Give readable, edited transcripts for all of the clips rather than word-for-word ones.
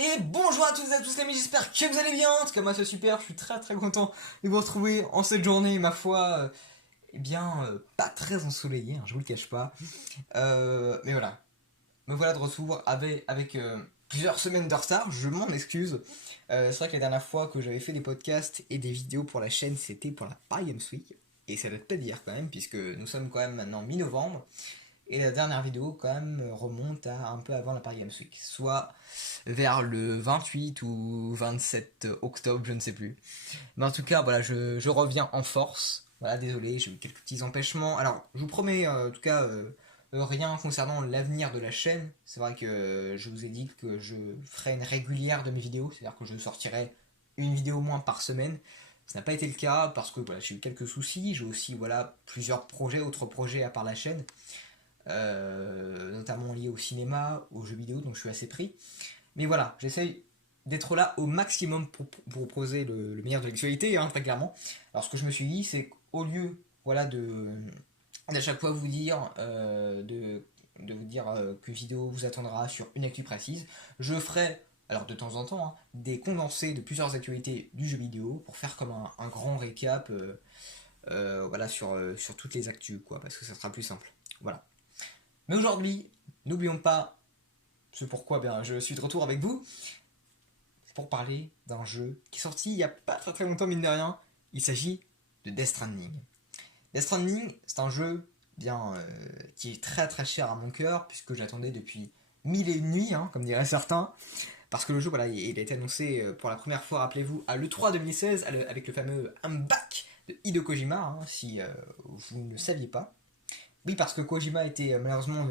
Et bonjour à toutes et à tous les amis, j'espère que vous allez bien. En tout cas moi c'est super, je suis très content de vous retrouver en cette journée, ma foi, pas très ensoleillée, hein, je vous le cache pas. Mais voilà, me voilà de retour avec plusieurs semaines de retard, je m'en excuse. C'est vrai que la dernière fois que j'avais fait des podcasts et des vidéos pour la chaîne, c'était pour la Paris Games Week. Et ça date pas d'hier quand même, puisque nous sommes quand même maintenant mi-novembre. Et la dernière vidéo quand même remonte à un peu avant la Paris Games Week, soit vers le 28 ou 27 octobre, je ne sais plus. Mais en tout cas, voilà, je reviens en force. Voilà, désolé, j'ai eu quelques petits empêchements. Alors, je vous promets, en tout cas, rien concernant l'avenir de la chaîne. C'est vrai que je vous ai dit que je ferai une régulière de mes vidéos, c'est-à-dire que je sortirai une vidéo au moins par semaine. Ça n'a pas été le cas parce que voilà, j'ai eu quelques soucis. J'ai aussi voilà, plusieurs projets, autres projets à part la chaîne, notamment liés au cinéma, aux jeux vidéo, donc je suis assez pris. Mais voilà, j'essaye d'être là au maximum pour proposer le meilleur de l'actualité, hein, très clairement. Alors ce que je me suis dit, c'est qu'au lieu voilà, d'à chaque fois vous dire, de vous dire qu'une vidéo vous attendra sur une actu précise, je ferai, alors de temps en temps, hein, des condensés de plusieurs actualités du jeu vidéo pour faire comme un grand récap voilà, sur toutes les actus, quoi, parce que ça sera plus simple. Voilà. Mais aujourd'hui, n'oublions pas ce pourquoi je suis de retour avec vous. C'est pour parler d'un jeu qui est sorti il n'y a pas très longtemps, mine de rien. Il s'agit de Death Stranding. Death Stranding, c'est un jeu qui est très cher à mon cœur, puisque j'attendais depuis mille et une nuits, hein, comme diraient certains. Parce que le jeu, voilà, il a été annoncé pour la première fois, rappelez-vous, à l'E3 2016, avec le fameux I'm Back de Hideo Kojima, hein, si vous ne le saviez pas. Oui, parce que Kojima a été malheureusement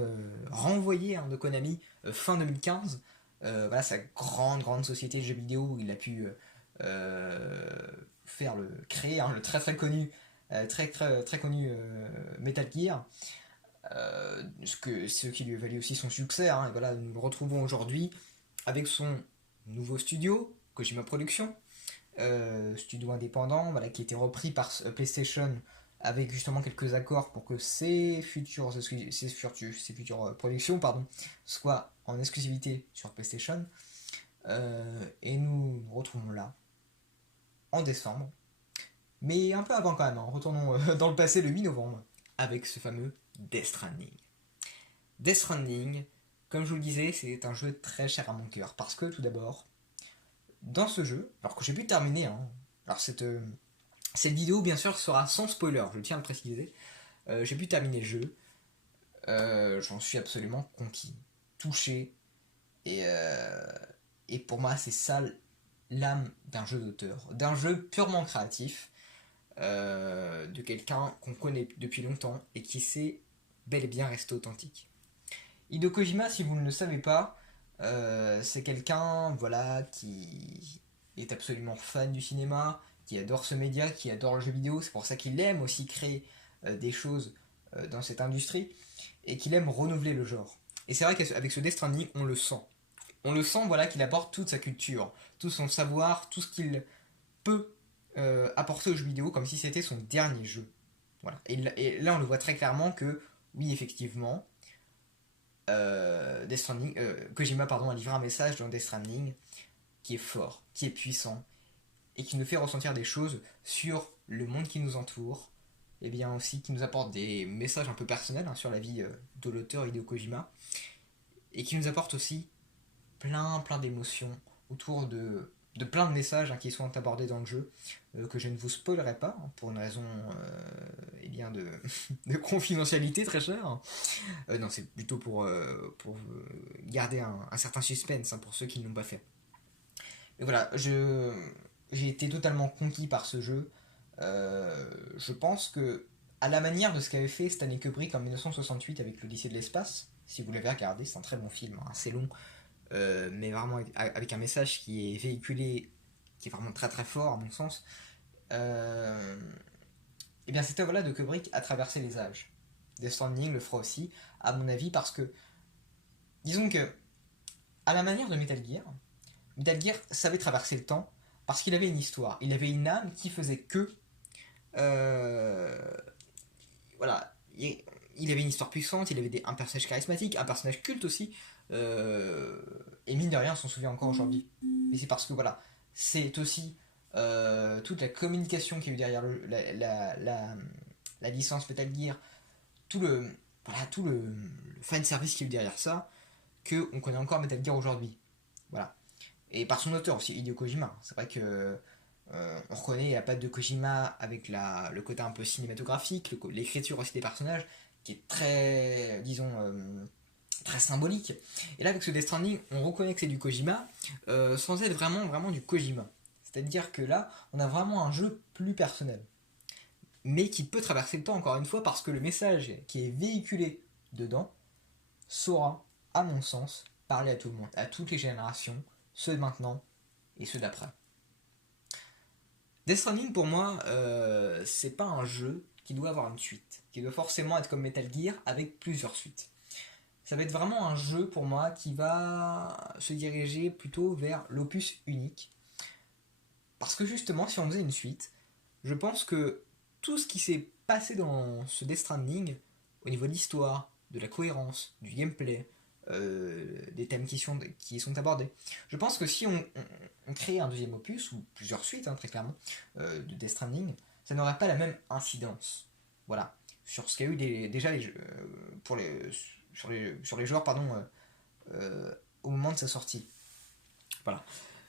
renvoyé, hein, de Konami fin 2015. Voilà, sa grande société de jeux vidéo où il a pu créer, hein, le très connu, très connu Metal Gear. Ce qui lui a valu aussi son succès, hein, et voilà, nous le retrouvons aujourd'hui avec son nouveau studio, Kojima Productions, studio indépendant, voilà, qui a été repris par PlayStation avec justement quelques accords pour que ses futures productions soient en exclusivité sur PlayStation. Et nous nous retrouvons là, en décembre, mais un peu avant quand même, hein. Retournons dans le passé le 8 novembre, avec ce fameux Death Stranding. Death Stranding, comme je vous le disais, c'est un jeu très cher à mon cœur, parce que tout d'abord, dans ce jeu, alors que j'ai pu terminer, hein, alors cette vidéo bien sûr sera sans spoiler, je tiens à le préciser, j'ai pu terminer le jeu, j'en suis absolument conquis, touché, et, euh, et pour moi c'est ça l'âme d'un jeu d'auteur, d'un jeu purement créatif, de quelqu'un qu'on connaît depuis longtemps et qui sait bel et bien rester authentique. Hideo Kojima, si vous ne le savez pas, c'est quelqu'un voilà, qui est absolument fan du cinéma, qui adore ce média, qui adore le jeu vidéo. C'est pour ça qu'il aime aussi créer des choses dans cette industrie et qu'il aime renouveler le genre. Et c'est vrai qu'avec ce Death Stranding, on le sent. On le sent voilà, qu'il apporte toute sa culture, tout son savoir, tout ce qu'il peut apporter au jeu vidéo comme si c'était son dernier jeu. Voilà. Et là, on le voit très clairement que, oui, effectivement, Kojima a livré un message dans Death Stranding qui est fort, qui est puissant et qui nous fait ressentir des choses sur le monde qui nous entoure, et bien aussi qui nous apporte des messages un peu personnels, hein, sur la vie de l'auteur Hideo Kojima, et qui nous apporte aussi plein d'émotions autour de plein de messages, hein, qui sont abordés dans le jeu, que je ne vous spoilerai pas, hein, pour une raison de confidentialité très chère. Non, c'est plutôt pour garder un certain suspense, hein, pour ceux qui ne l'ont pas fait. Et voilà, j'ai été totalement conquis par ce jeu. Je pense que, à la manière de ce qu'avait fait Stanley Kubrick en 1968 avec l'Odyssée de l'espace, si vous l'avez regardé, c'est un très bon film, hein, assez long, mais vraiment avec un message qui est véhiculé, qui est vraiment très fort à mon sens. Euh, et bien cette œuvre-là de Kubrick a traversé les âges. Death Stranding le fera aussi, à mon avis, parce que, disons que, à la manière de Metal Gear savait traverser le temps parce qu'il avait une histoire, il avait une âme qui faisait que, euh, voilà, il avait une histoire puissante, il avait un personnage charismatique, un personnage culte aussi, Et mine de rien, on s'en souvient encore aujourd'hui. Mais c'est parce que voilà, c'est aussi toute la communication qui est derrière la licence Metal Gear, tout le, voilà, tout le fan service qui est derrière ça, que on connaît encore Metal Gear aujourd'hui. Voilà. Et par son auteur aussi, Hideo Kojima. C'est vrai que on reconnaît la patte de Kojima avec le côté un peu cinématographique, l'écriture aussi des personnages, qui est très, disons, très symbolique. Et là, avec ce Death Stranding, on reconnaît que c'est du Kojima, sans être vraiment du Kojima. C'est-à-dire que là, on a vraiment un jeu plus personnel, mais qui peut traverser le temps, encore une fois, parce que le message qui est véhiculé dedans saura, à mon sens, parler à tout le monde, à toutes les générations, ceux de maintenant et ceux d'après. Death Stranding, pour moi, c'est pas un jeu qui doit avoir une suite, qui doit forcément être comme Metal Gear avec plusieurs suites. Ça va être vraiment un jeu pour moi qui va se diriger plutôt vers l'opus unique. Parce que justement, si on faisait une suite, je pense que tout ce qui s'est passé dans ce Death Stranding, au niveau de l'histoire, de la cohérence, du gameplay, des thèmes qui sont abordés, je pense que si on crée un deuxième opus, ou plusieurs suites, hein, très clairement, de Death Stranding, ça n'aurait pas la même incidence. Voilà. Sur ce qu'il y a eu déjà pour sur les joueurs pardon, au moment de sa sortie. Voilà.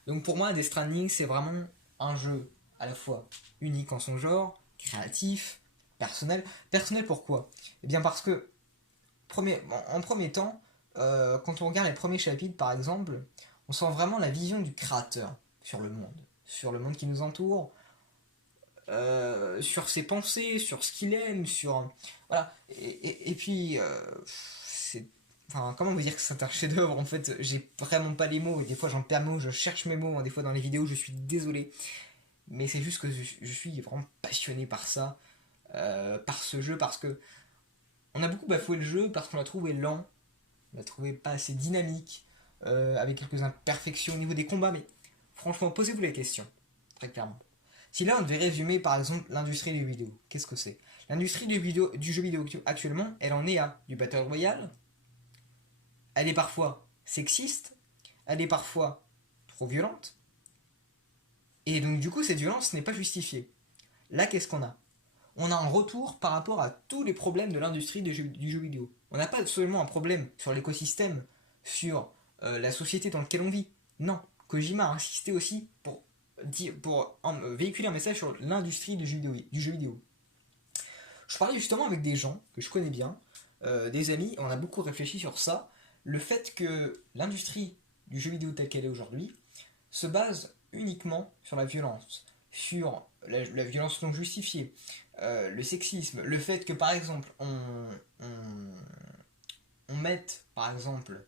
Donc pour moi, Death Stranding, c'est vraiment un jeu à la fois unique en son genre, créatif, personnel. Personnel pourquoi? Eh bien parce que, en premier temps, quand on regarde les premiers chapitres par exemple, on sent vraiment la vision du créateur sur le monde qui nous entoure, sur ses pensées, sur ce qu'il aime, sur... Voilà. Et puis, c'est... Enfin, comment vous dire que c'est un chef-d'œuvre? En fait, j'ai vraiment pas les mots, et des fois j'en perds mes mots, je cherche mes mots, hein, des fois dans les vidéos, je suis désolé. Mais c'est juste que je suis vraiment passionné par ça, par ce jeu, parce que on a beaucoup bafoué le jeu, parce qu'on l'a trouvé lent, on l'a trouvé pas assez dynamique, avec quelques imperfections au niveau des combats, mais franchement, posez-vous la question, très clairement. Si là on devait résumer par exemple l'industrie du vidéo, qu'est-ce que c'est? L'industrie du jeu vidéo actuellement, elle en est à du Battle Royale, elle est parfois sexiste, elle est parfois trop violente, et donc du coup cette violence n'est pas justifiée. Là qu'est-ce qu'on a? On a un retour par rapport à tous les problèmes de l'industrie du jeu vidéo. On n'a pas seulement un problème sur l'écosystème, sur la société dans laquelle on vit. Non, Kojima a insisté aussi pour véhiculer un message sur l'industrie du jeu vidéo. Je parlais justement avec des gens que je connais bien, des amis, on a beaucoup réfléchi sur ça, le fait que l'industrie du jeu vidéo telle qu'elle est aujourd'hui se base uniquement sur la violence, sur la violence non justifiée, le sexisme, le fait que par exemple on mette par exemple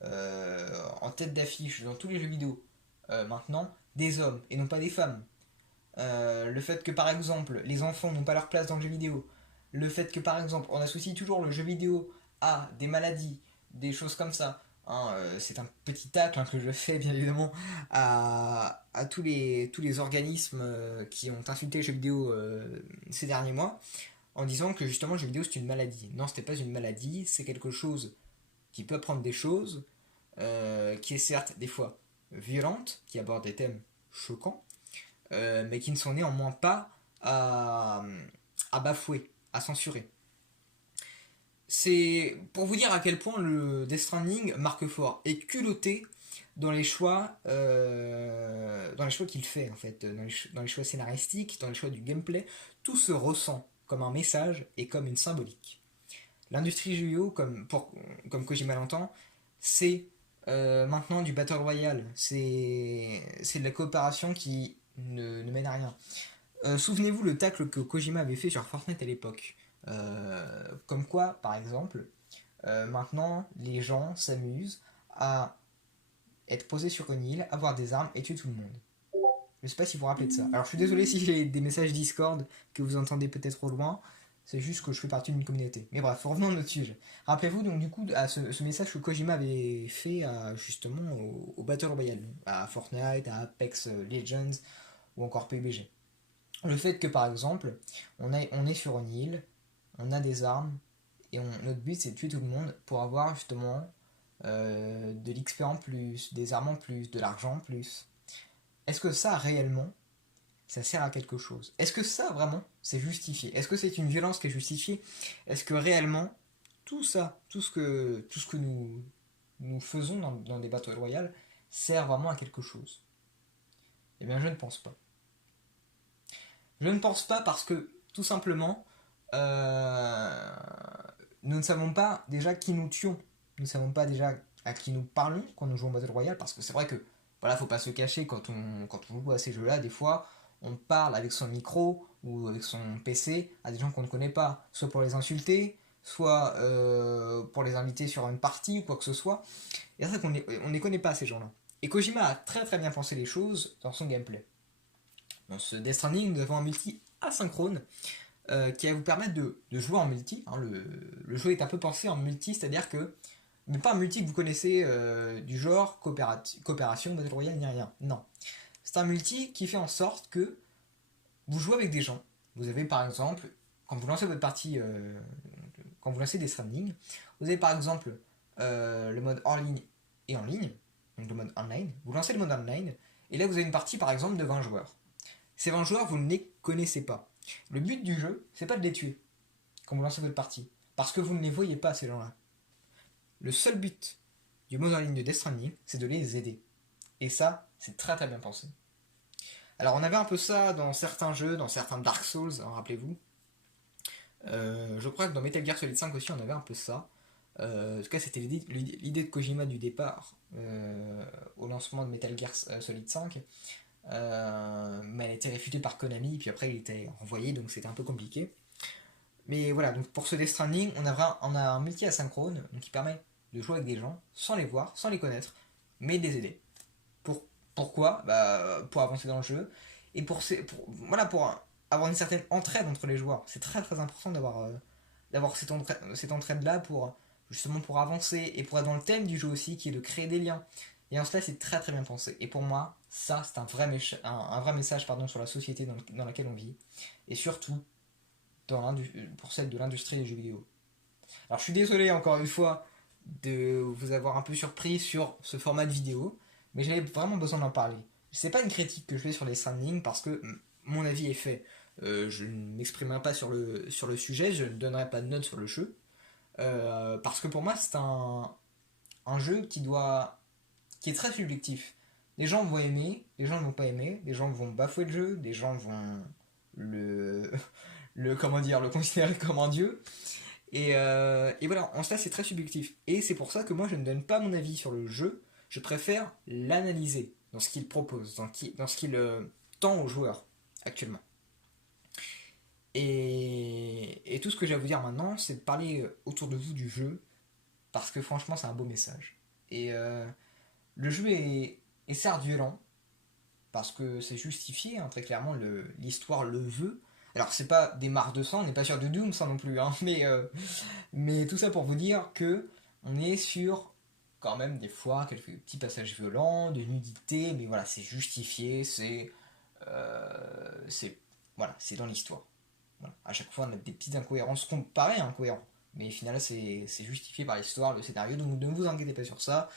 en tête d'affiche dans tous les jeux vidéo maintenant des hommes et non pas des femmes. Le fait que par exemple les enfants n'ont pas leur place dans le jeu vidéo, le fait que par exemple on associe toujours le jeu vidéo à des maladies, des choses comme ça. Hein, c'est un petit tacle hein, que je fais bien évidemment à tous les organismes qui ont insulté le jeu vidéo ces derniers mois en disant que justement le jeu vidéo c'est une maladie. Non, c'était pas une maladie, c'est quelque chose qui peut apprendre des choses, qui est certes des fois violente, qui aborde des thèmes choquants, mais qui ne sont néanmoins pas à bafouer, à censurer. C'est pour vous dire à quel point le Death Stranding marque fort et culotté dans les choix qu'il fait en fait, dans les choix scénaristiques, dans les choix du gameplay, tout se ressent comme un message et comme une symbolique. L'industrie du jeu vidéo, comme Kojima l'entend, c'est maintenant du Battle Royale, c'est de la coopération qui ne mène à rien. Souvenez-vous le tacle que Kojima avait fait sur Fortnite à l'époque. Comme quoi, par exemple, maintenant, les gens s'amusent à être posés sur une île, avoir des armes et tuer tout le monde. Je sais pas si vous vous rappelez de ça. Alors je suis désolé si j'ai des messages Discord que vous entendez peut-être au loin, c'est juste que je fais partie d'une communauté. Mais bref, revenons à notre sujet. Rappelez-vous donc du coup à ce message que Kojima avait fait justement au Battle Royale, à Fortnite, à Apex Legends ou encore PUBG. Le fait que par exemple, on est sur une île, on a des armes, et notre but c'est de tuer tout le monde pour avoir justement de l'XP en plus, des armes en plus, de l'argent en plus. Est-ce que ça réellement, ça sert à quelque chose? Est-ce que ça vraiment, c'est justifié? Est-ce que c'est une violence qui est justifiée? Est-ce que réellement, tout ça, tout ce que nous faisons dans des Battle Royale, sert vraiment à quelque chose? Eh bien, je ne pense pas. Je ne pense pas parce que, tout simplement, euh, nous ne savons pas déjà qui nous tuons. Nous ne savons pas déjà à qui nous parlons quand nous jouons Battle Royale, parce que c'est vrai que, voilà, faut pas se cacher, quand on joue à ces jeux-là, des fois, on parle avec son micro ou avec son PC à des gens qu'on ne connaît pas, soit pour les insulter, soit pour les inviter sur une partie ou quoi que ce soit. Et c'est vrai qu'on ne les connaît pas, ces gens-là. Et Kojima a très très bien pensé les choses dans son gameplay. Dans ce Death Stranding, nous avons un multi asynchrone qui va vous permettre de jouer en multi. Hein. Le jeu est un peu pensé en multi, c'est-à-dire que, mais pas un multi que vous connaissez du genre coopération, Battle Royale, ni rien. Non. C'est un multi qui fait en sorte que vous jouez avec des gens. Vous avez par exemple, quand vous lancez votre partie, quand vous lancez des Stranding, vous avez par exemple le mode hors ligne et en ligne, donc le mode online. Vous lancez le mode online, et là vous avez une partie par exemple de 20 joueurs. Ces 20 joueurs, vous ne les connaissez pas. Le but du jeu, c'est pas de les tuer quand vous lancez votre partie, parce que vous ne les voyez pas, ces gens-là. Le seul but du mode en ligne de Death Stranding, c'est de les aider. Et ça, c'est très très bien pensé. Alors on avait un peu ça dans certains jeux, dans certains Dark Souls, hein, rappelez-vous. Je crois que dans Metal Gear Solid 5 aussi, on avait un peu ça. En tout cas, c'était l'idée de Kojima du départ au lancement de Metal Gear Solid 5. Mais elle a été réfutée par Konami, puis après il était renvoyé, donc c'était un peu compliqué. Mais voilà, donc pour ce Death Stranding, on a un multi asynchrone donc qui permet de jouer avec des gens sans les voir, sans les connaître, mais de les aider. Pourquoi pour avancer dans le jeu et voilà, pour avoir une certaine entraide entre les joueurs. C'est très très important d'avoir cette entraide là pour justement pour avancer et pour être dans le thème du jeu aussi qui est de créer des liens. Et en cela, c'est très très bien pensé. Et pour moi, ça, c'est un vrai message pardon, sur la société dans laquelle on vit. Et surtout, pour celle de l'industrie des jeux vidéo. Alors, je suis désolé encore une fois de vous avoir un peu surpris sur ce format de vidéo, mais j'avais vraiment besoin d'en parler. C'est pas une critique que je fais sur les Stranding parce que mon avis est fait. Je ne m'exprimerai pas sur le sujet, je ne donnerai pas de notes sur le jeu. Parce que pour moi, c'est un jeu qui est très subjectif. Les gens vont aimer, les gens ne vont pas aimer, les gens vont bafouer le jeu, des gens vont le, comment dire, le considérer comme un dieu. Et voilà, en cela c'est très subjectif. Et c'est pour ça que moi je ne donne pas mon avis sur le jeu, je préfère l'analyser dans ce qu'il propose, dans ce qu'il tend aux joueurs actuellement. Et tout ce que j'ai à vous dire maintenant, c'est de parler autour de vous du jeu, parce que franchement c'est un beau message. Et le jeu est certes violent, parce que c'est justifié, hein, très clairement, l'histoire le veut. Alors c'est pas des mares de sang, on n'est pas sur du Doom ça non plus, hein, mais tout ça pour vous dire que on est sur quand même des fois quelques petits passages violents, de nudité, mais voilà, c'est justifié, c'est voilà, c'est dans l'histoire. Voilà. À chaque fois on a des petites incohérences qu'on paraît incohérents, mais finalement c'est justifié par l'histoire, le scénario, donc ne vous inquiétez pas sur ça,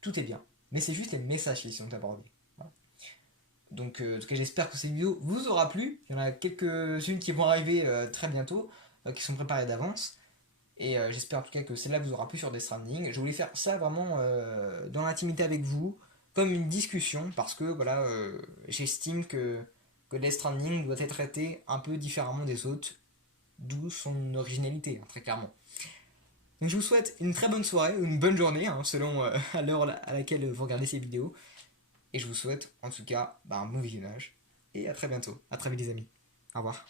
tout est bien. Mais c'est juste les messages qui sont abordés. Voilà. Donc, en tout cas, j'espère que cette vidéo vous aura plu. Il y en a quelques-unes qui vont arriver très bientôt, qui sont préparées d'avance. Et j'espère en tout cas que celle-là vous aura plu sur Death Stranding. Je voulais faire ça vraiment dans l'intimité avec vous, comme une discussion, parce que voilà, j'estime que Death Stranding doit être traité un peu différemment des autres, d'où son originalité, hein, très clairement. Donc je vous souhaite une très bonne soirée, ou une bonne journée, hein, selon à l'heure à laquelle vous regardez ces vidéos. Et je vous souhaite en tout cas un bon visionnage. Et à très bientôt. À très vite les amis. Au revoir.